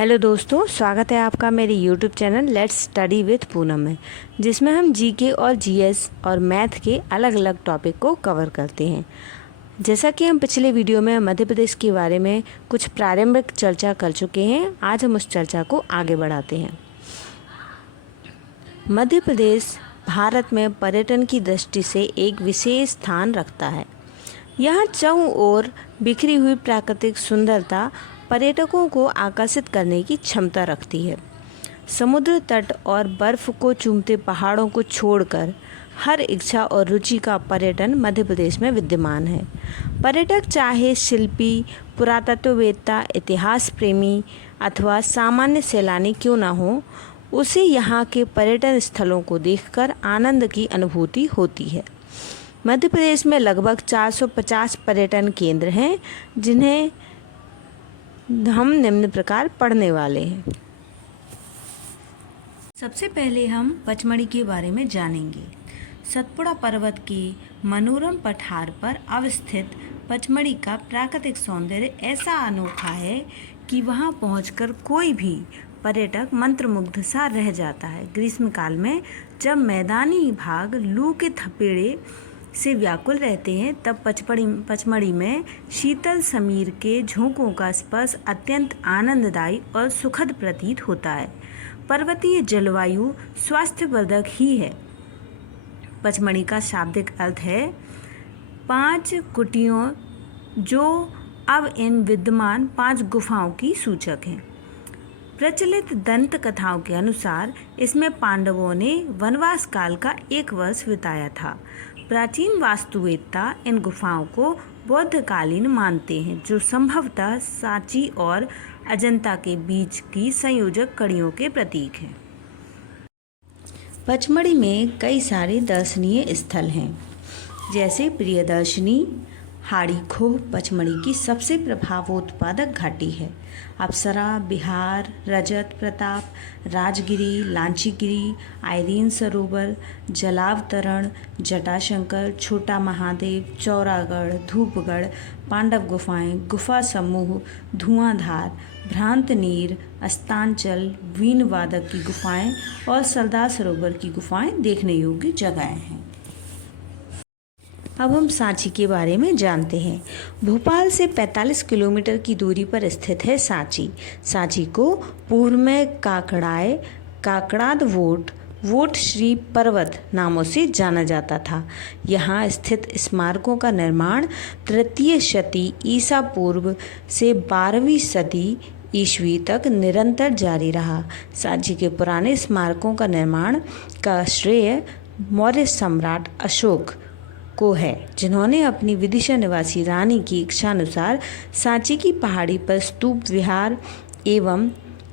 Hello दोस्तों, स्वागत है आपका मेरे YouTube channel let's study with Poonam में, जिसमें हम जीके और जीएस और मैथ के अलग अलग टॉपिक को कवर करते हैं। जैसा कि हम पिछले वीडियो में मध्य प्रदेश के बारे में कुछ प्रारंभिक चर्चा कर चुके हैं, आज हम उस चर्चा को आगे बढ़ाते हैं। मध्य प्रदेश भारत में पर्यटन की दृष्टि से एक विशेष स्थान रखता है। यहाँ चारों ओर बिखरी हुई प्राकृतिक सुंदरता पर्यटकों को आकर्षित करने की क्षमता रखती है। समुद्र तट और बर्फ को चूमते पहाड़ों को छोड़कर हर इच्छा और रुचि का पर्यटन मध्य प्रदेश में विद्यमान है। पर्यटक चाहे शिल्पी, पुरातत्ववेत्ता, इतिहास प्रेमी अथवा सामान्य सैलानी क्यों न हो, उसे यहाँ के पर्यटन स्थलों को देखकर आनंद की अनुभूति होती है। मध्य प्रदेश में लगभग 450 पर्यटन केंद्र हैं, जिन्हें हम निम्न प्रकार पढ़ने वाले हैं। सबसे पहले हम पचमढ़ी के बारे में जानेंगे। सतपुड़ा पर्वत के मनोरम पठार पर अवस्थित पचमढ़ी का प्राकृतिक सौंदर्य ऐसा अनोखा है कि वहां पहुंचकर कोई भी पर्यटक मंत्रमुग्ध सा रह जाता है। ग्रीष्मकाल में जब मैदानी भाग लू के थपेड़े से व्याकुल रहते हैं, तब पचमढ़ी में शीतल समीर के झोंकों का स्पर्श अत्यंत आनंददायी और सुखद प्रतीत होता है। पर्वतीय जलवायु स्वास्थ्यवर्धक ही है। पचमढ़ी का शाब्दिक अर्थ है 5 कुटियों, जो अब इन विद्यमान 5 गुफाओं की सूचक हैं। प्रचलित दंत कथाओं के अनुसार इसमें पांडवों ने वनवास काल का 1 वर्ष बिताया था। प्राचीन वास्तुवेत्ता इन गुफाओं को बौद्धकालीन मानते हैं, जो संभवतः सांची और अजंता के बीच की संयोजक कड़ियों के प्रतीक हैं। पचमढ़ी में कई सारे दर्शनीय स्थल हैं, जैसे प्रियदर्शनी हाड़ी खोह पचमढ़ी की सबसे प्रभावोत्पादक घाटी है। अप्सरा, बिहार, रजत प्रताप, राजगिरी, लांचीगिरी, आयरीन सरोवर, जलावतरण, जटाशंकर, छोटा महादेव, चौरागढ़, धूपगढ़, पांडव गुफाएं, गुफा समूह, धुआंधार, भ्रांत नीर, अस्तांचल, वीण वादक की गुफाएं और सरदार सरोवर की गुफाएं देखने योग्य जगहें हैं। अब हम सांची के बारे में जानते हैं। भोपाल से 45 किलोमीटर की दूरी पर स्थित है सांची। सांची को पूर्व में काकड़ाद वोट श्री पर्वत नामों से जाना जाता था। यहाँ स्थित स्मारकों का निर्माण 3य शती ईसा पूर्व से 12वीं सदी ईस्वी तक निरंतर जारी रहा। सांची के पुराने स्मारकों का निर्माण का श्रेय मौर्य सम्राट अशोक को है, जिन्होंने अपनी विदिशा निवासी रानी की इच्छानुसार सांची की पहाड़ी पर स्तूप विहार एवं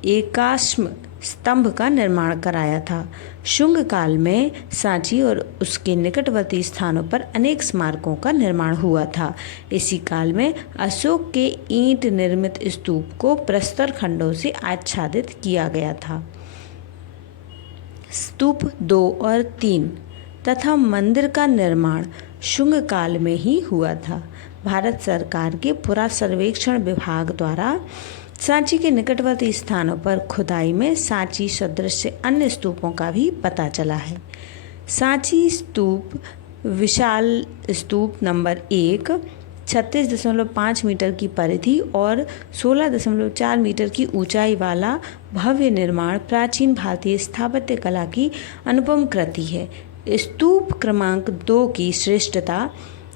एकाश्म स्तंभ का निर्माण कराया था। शुंग काल में सांची और उसके निकटवर्ती स्थानों पर अनेक स्मारकों का निर्माण हुआ था। इसी काल में अशोक के ईंट निर्मित स्तूप को प्रस्तर खंडों से आच्छादित किया गया था। स्तूप 2 और 3 तथा मंदिर का निर्माण शुंग काल में ही हुआ था। भारत सरकार के पुरा सर्वेक्षण विभाग द्वारा सांची के निकटवर्ती स्थानों पर खुदाई में सांची सदृश अन्य स्तूपों का भी पता चला है। सांची स्तूप विशाल स्तूप नंबर 1 36.5 मीटर की परिधि और 16.4 मीटर की ऊंचाई वाला भव्य निर्माण प्राचीन भारतीय स्थापत्य कला की अनुपम कृति है। स्तूप क्रमांक 2 की श्रेष्ठता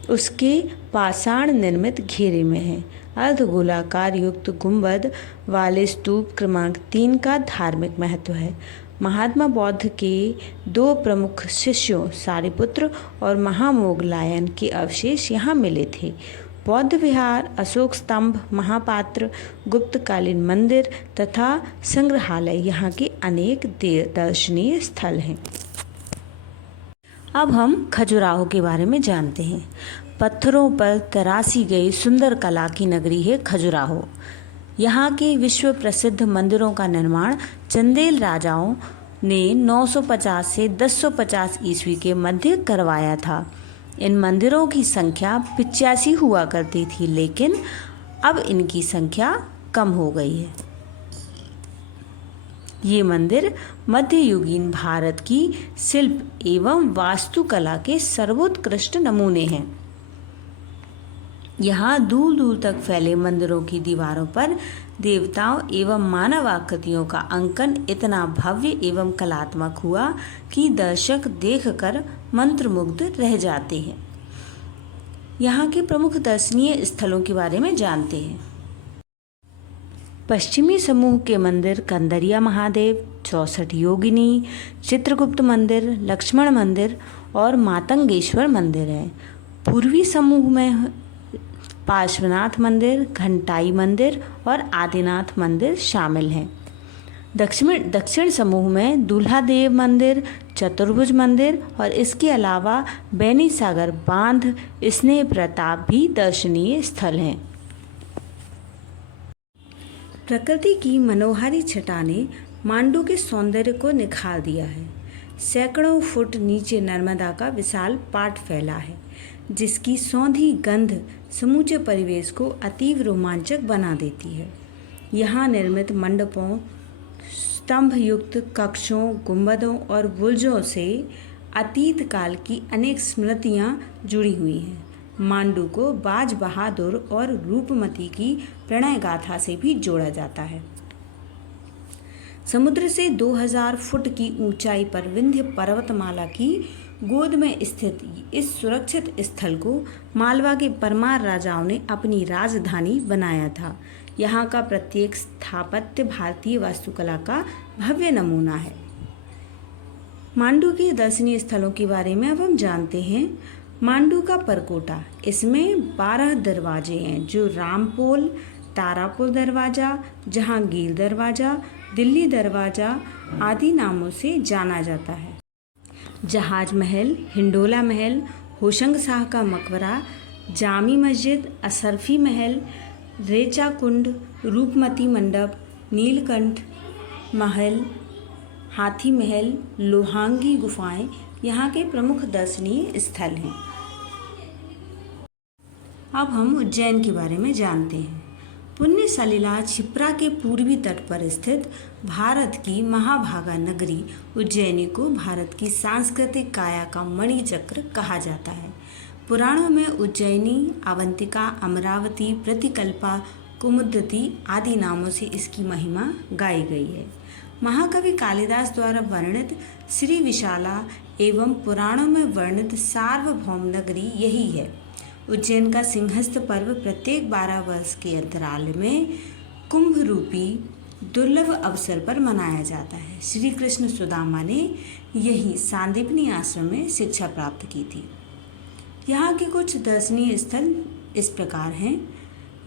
उसके पाषाण निर्मित घेरे में है। अर्धगोलाकार युक्त गुंबद वाले स्तूप क्रमांक 3 का धार्मिक महत्व है। महात्मा बौद्ध के 2 प्रमुख शिष्यों सारिपुत्र और महामोगलायन के अवशेष यहाँ मिले थे। बौद्ध विहार, अशोक स्तंभ, महापात्र, गुप्तकालीन मंदिर तथा संग्रहालय यहाँ के अनेक दर्शनीय स्थल हैं। अब हम खजुराहो के बारे में जानते हैं। पत्थरों पर तराशी गई सुंदर कला की नगरी है खजुराहो। यहाँ के विश्व प्रसिद्ध मंदिरों का निर्माण चंदेल राजाओं ने 950 से 1050 ईस्वी के मध्य करवाया था। इन मंदिरों की संख्या 85 हुआ करती थी, लेकिन अब इनकी संख्या कम हो गई है। ये मंदिर मध्ययुगीन भारत की शिल्प एवं वास्तुकला के सर्वोत्कृष्ट नमूने हैं। यहाँ दूर दूर तक फैले मंदिरों की दीवारों पर देवताओं एवं मानव आकृतियों का अंकन इतना भव्य एवं कलात्मक हुआ कि दर्शक देखकर मंत्रमुग्ध रह जाते हैं। यहाँ के प्रमुख दर्शनीय स्थलों के बारे में जानते हैं। पश्चिमी समूह के मंदिर कंदरिया महादेव, 64 योगिनी, चित्रगुप्त मंदिर, लक्ष्मण मंदिर और मातंगेश्वर मंदिर है। पूर्वी समूह में पार्श्वनाथ मंदिर, घंटाई मंदिर और आदिनाथ मंदिर शामिल हैं। दक्षिण समूह में दूल्हादेव मंदिर, चतुर्भुज मंदिर और इसके अलावा बैनी सागर बांध, स्नेह प्रताप भी दर्शनीय स्थल हैं। प्रकृति की मनोहारी छटाने मांडू के सौंदर्य को निखार दिया है। सैकड़ों फुट नीचे नर्मदा का विशाल पाट फैला है, जिसकी सौंधी गंध समूचे परिवेश को अतीव रोमांचक बना देती है। यहाँ निर्मित मंडपों, स्तंभ युक्त कक्षों, गुंबदों और बुर्जों से अतीत काल की अनेक स्मृतियाँ जुड़ी हुई हैं। मांडू को बाज बहादुर और रूपमती की प्रणय गाथा से भी जोड़ा जाता है। समुद्र से 2000 फुट की ऊंचाई पर विंध्य पर्वतमाला की गोद में स्थित इस सुरक्षित स्थल को मालवा के परमार राजाओं ने अपनी राजधानी बनाया था। यहाँ का प्रत्येक स्थापत्य भारतीय वास्तुकला का भव्य नमूना है। मांडू के दर्शनीय स्थलों के बारे में अब हम जानते हैं। मांडू का परकोटा, इसमें 12 दरवाजे हैं, जो रामपोल, तारापुर दरवाज़ा, जहांगीर दरवाज़ा, दिल्ली दरवाज़ा आदि नामों से जाना जाता है। जहाज महल, हिंडोला महल, होशंग शाह का मकबरा, जामी मस्जिद, असरफी महल, रेचा कुंड, रूपमती मंडप, नीलकंठ महल, हाथी महल, लोहांगी गुफाएं यहाँ के प्रमुख दर्शनीय स्थल हैं। अब हम उज्जैन के बारे में जानते हैं। पुण्य सलिला क्षिप्रा के पूर्वी तट पर स्थित भारत की महाभागा नगरी उज्जैनी को भारत की सांस्कृतिक काया का मणि चक्र कहा जाता है। पुराणों में उज्जैनी, अवंतिका, अमरावती, प्रतिकल्पा, कुमुदती आदि नामों से इसकी महिमा गाई गई है। महाकवि कालिदास द्वारा वर्णित श्री विशाला एवं पुराणों में वर्णित सार्वभौम नगरी यही है। उज्जैन का सिंहस्थ पर्व प्रत्येक 12 वर्ष के अंतराल में कुंभ रूपी दुर्लभ अवसर पर मनाया जाता है। श्री कृष्ण सुदामा ने यही सांदीपनी आश्रम में शिक्षा प्राप्त की थी। यहाँ के कुछ दर्शनीय स्थल इस प्रकार हैं।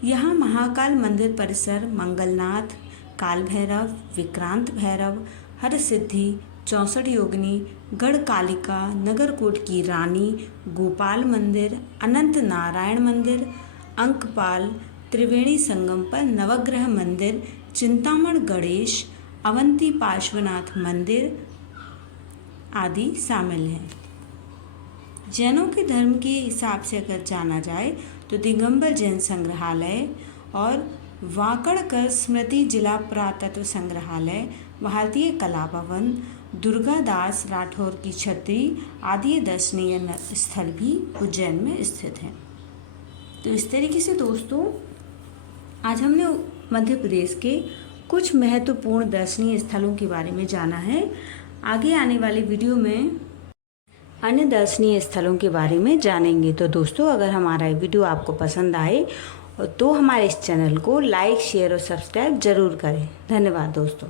यहाँ महाकाल मंदिर परिसर, मंगलनाथ, काल भैरव, विक्रांत भैरव, हरसिद्धि, 64 योगिनी, गढ़ कालिका, नगरकोट की रानी, गोपाल मंदिर, अनंत नारायण मंदिर, अंकपाल, त्रिवेणी संगम पर नवग्रह मंदिर, चिंतामण गणेश, अवंती पार्श्वनाथ मंदिर आदि शामिल हैं। जैनों के धर्म के हिसाब से अगर जाना जाए तो दिगंबर जैन संग्रहालय और वाकड़कर स्मृति जिला पुरातत्व संग्रहालय, भारतीय कला भवन, दुर्गादास राठौर की छतरी आदि दर्शनीय स्थल भी उज्जैन में स्थित हैं। तो इस तरीके से दोस्तों आज हमने मध्य प्रदेश के कुछ महत्वपूर्ण दर्शनीय स्थलों के बारे में जाना है। आगे आने वाले वीडियो में अन्य दर्शनीय स्थलों के बारे में जानेंगे। तो दोस्तों अगर हमारा वीडियो आपको पसंद आए तो हमारे इस चैनल को लाइक, शेयर और सब्सक्राइब जरूर करें। धन्यवाद दोस्तों।